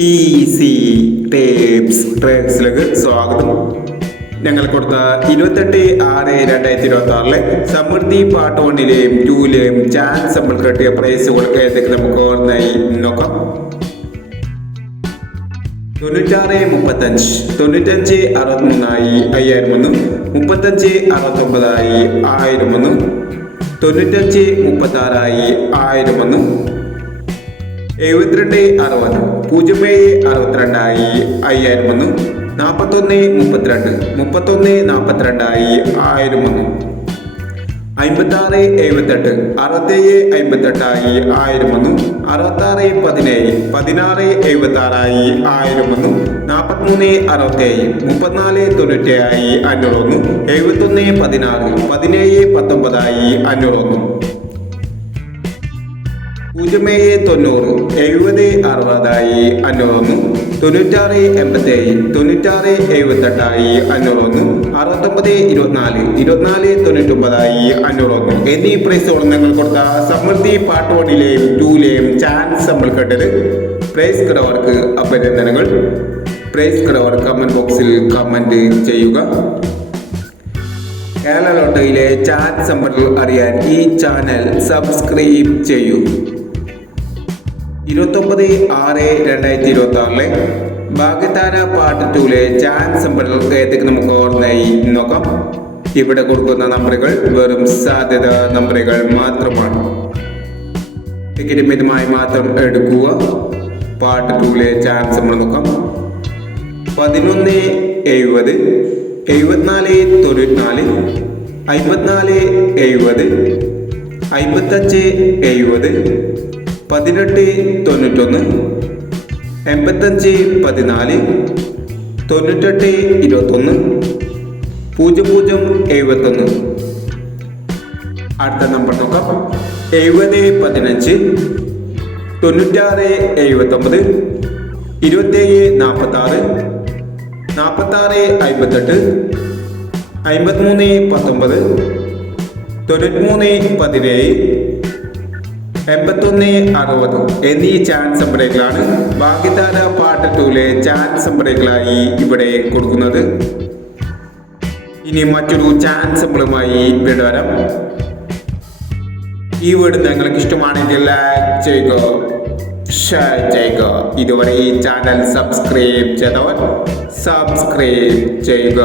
Easy ട്രേഡ്സിലേക്ക് സ്വാഗതം. ഞങ്ങൾ കൊടുത്ത 28/6/2026 സമൃദ്ധി പാർട്ട് 1-ലെയും 2-ലെയും ചാൻസ് നമ്മൾ കിട്ടിയ പ്രൈസുകൾ ഏതൊക്കെ നമുക്ക് ഓർമ്മയായി നോക്കാം. 96-35, 95-63 5001, 35-69 1001, 95-36 1001, 72-60, 07-62 5001, 41-32, 31-42 1001, 56-78, 67-58 1001, 66-17, 16-76 1001, 43-67, 34-97 501, 71-16, 17-19 501, 07-90, 70-60 501, 96-87, 96-78 501, 69-24, 24-99 501 എന്നീ പ്രൈസുകൾ നിങ്ങൾ കൊടുത്ത സമൃദ്ധി പാർട്ട് 1-ലെയും 2-ലെയും ചാൻസ് നമ്മൾ കേട്ടത്. പ്രൈസ് കിടവർക്ക് അഭിനന്ദനങ്ങൾ. പ്രൈസ് കിടവർ കമന്റ് ബോക്സിൽ കമന്റ് ചെയ്യുക. കേരള ലോട്ടറിയിലെ ചാൻസ് നമ്പറുകൾ അറിയാൻ ഈ ചാനൽ സബ്സ്ക്രൈബ് ചെയ്യൂ. 29/6/2026 ഭാഗ്യതാര പാർട്ട് 2-ലെ ചാൻസ് നമ്പറുകൾ ഏതൊക്കെ നമുക്ക് ഓർമ്മയായി നോക്കാം. ഇവിടെ കൊടുക്കുന്ന നമ്പറുകൾ വെറും സാധ്യത നമ്പറുകൾ മാത്രമാണ്. ടിക്കറ്റ് മിതമായി മാത്രം എടുക്കുക. പാർട്ട് 2-ലെ ചാൻസ് നമ്പർ നോക്കാം. 11-70, 74-94, 54-70, 55-70, 18-91, 85-14, 98-21, 00-71. അടുത്ത നമ്പർ നോക്കാം. 70-15, 96-79, 27-46, 46-58, 53-19, 93-17, 81-60 എന്നീ ചാൻസ് നമ്പറുകളാണ് ഭാഗ്യതാര പാർട്ട് 2-ലെ ചാൻസ് നമ്പറുകളായി ഇവിടെ കൊടുക്കുന്നത്. ഇനി മറ്റൊരു ചാൻസ് നമ്പറുമായി വീണ്ടും വരാം. ഈ വീഡിയോ നിങ്ങൾക്ക് ഇഷ്ടമാണെങ്കിൽ ലൈക്ക് ചെയ്യുക, ഷെയർ ചെയ്യുക. ഇതുവരെ ഈ ചാനൽ സബ്സ്ക്രൈബ് ചെയ്തവർ സബ്സ്ക്രൈബ് ചെയ്യുക.